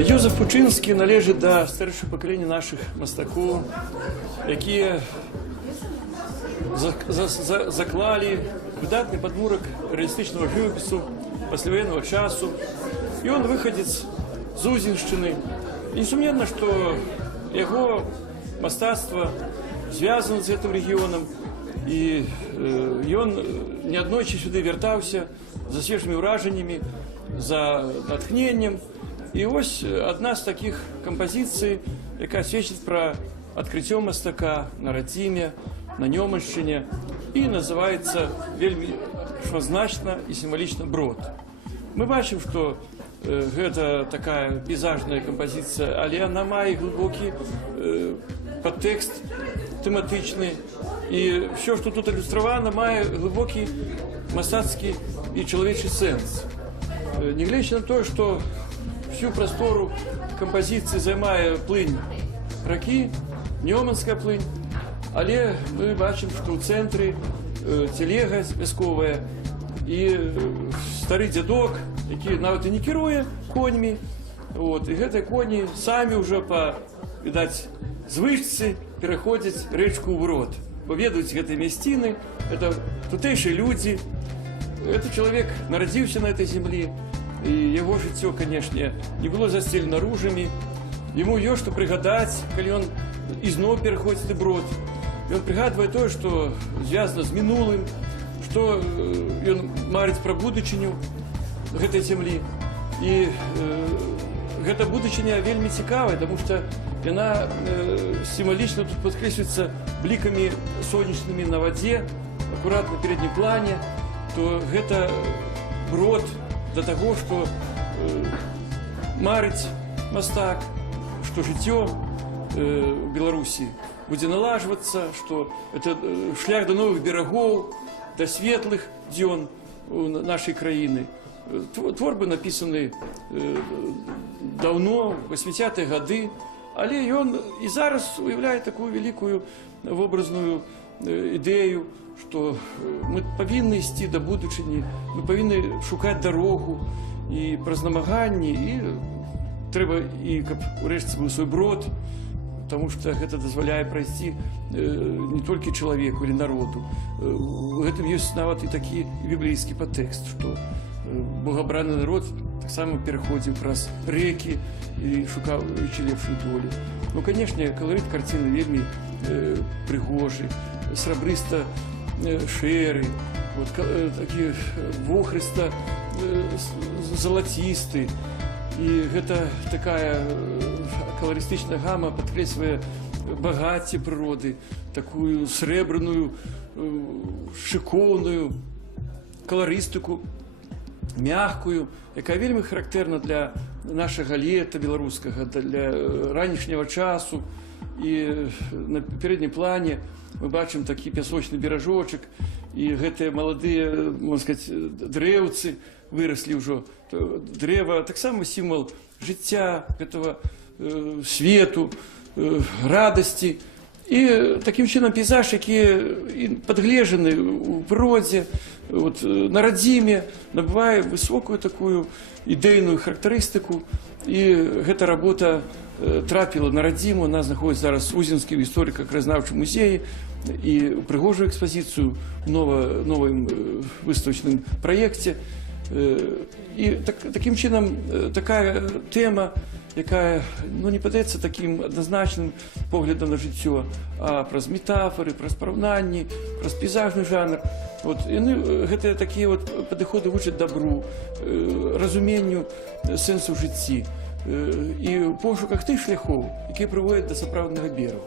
Józef Пучынскі належыць да старэйшых пакаленняў нашых мастакоў, якія заклалі выдатны падмурак рэалістычнага жывапісу пасляваеннага часу. І ён выхадзец з Узеншчыны. І несумненна, што яго мастацтва звязана з гэтым рэгіёнам. І ён неаднойчы сюды вяртаўся за свежымі ўражаннямі, за натхненнем. І вось адна з такіх кампазіцый, якая сведчыць пра адкрыццё мастака на радзіме, на Нёманшчыне, і называецца вельмі шматзначна і сімвалічна «Брод». Мы бачым, што гэта такая пейзажная кампазіцыя, але яна мае глыбокі падтэкст тэматычны, і ўсё, што тут ілюстравана, мае глыбокі мастацкі і чалавечы сэнс. Нягледзячы на тое, што всю прастору кампазіцыі займае плынь ракі, Нёманская плынь, але мы бачым, што ў цэнтры телега вясковая і стары дзядок, які нават і не кіруе коньмі. І гэтыя коні самі ўжо па, відаць, звычцы пераходзяць рэчку ў Брод. Бо ведаюць гэтыя мясціны, это тутэйшыя людзі. Этот чалавек нарадзіўся на этой землі, і яго жыццё, канешне, не было засцелена ружамі. Яму ёсць што прыгадаць, калі ён ізноў пераходзіць на Брод. Ён прыгадвае тое, што звязана з мінулым, што ён марыць пра будучыню гэтай зямлі. І гэта будучыня вельмі цікавая, таму што яна сімвалічна тут падкрэсліваецца блікамі сонечнымі на вадзе, акурат на переднім плане, то гэта Брод да таго, што марыць мастак, што жыццё ў Беларусі будзе налажвацца, што это шлях да новых берагоў, да светлых дзён нашай краіны. Твор быў напісаны даўно, 80-е гады, але ён і зараз уяўляе такую вялікую вобразную ідэю, што мы павінны ісці да будучыні, мы павінны шукаць дарогу і праз намаганні, і трэба, і каб урэшце быў свой Брод, таму што гэта дазваляе прайсці не толькі чалавеку или народу. У гэтым ёсць нават і такі біблейскі падтэкст, што богабраны народ таксама пераходзіў праз рэкі і шукаючы лепшую долю. Ну, канешне, каларыт карціны вельмі прыгожы, срабрыста шэры, такі вохрыста залацісты. І гэта такая каларыстычная гама падкрэслівае багацце прыроды, такую срэбраную, шыкоўную каларыстыку, мягкую, якая вельмі характэрна для нашага лета беларускага, для ранішняга часу. І на переднім плане мы бачым такі пясочны беражочак, і гэтыя маладыя, можна сказаць, дрэўцы выраслі ўжо. Дрэва таксама сімвал жыцця, гэтага свету, радасці. І такім чынам пейзаж, які падгледжаны ў прыродзе, на радзіме, набывае высокую такую ідэйную характарыстыку. І гэта работа трапіла на радзіму, она знаходзіцца зараз у Узенскім гісторыка-краязнаўчым музеі і ў прыгожую экспазіцыю ў новым выставачным праекце. І такім чынам такая тэма, якая не падаецца такім адназначным поглядам на жыццё, а праз метафоры, праз параўнанні, праз пейзажны жанр. Яны гэтыя такія падыходы вучаць дабру, разуменню сэнсу ў жыцці і ў пошуках тых шляхоў, якія прыводзяць да сапраўднага берагу.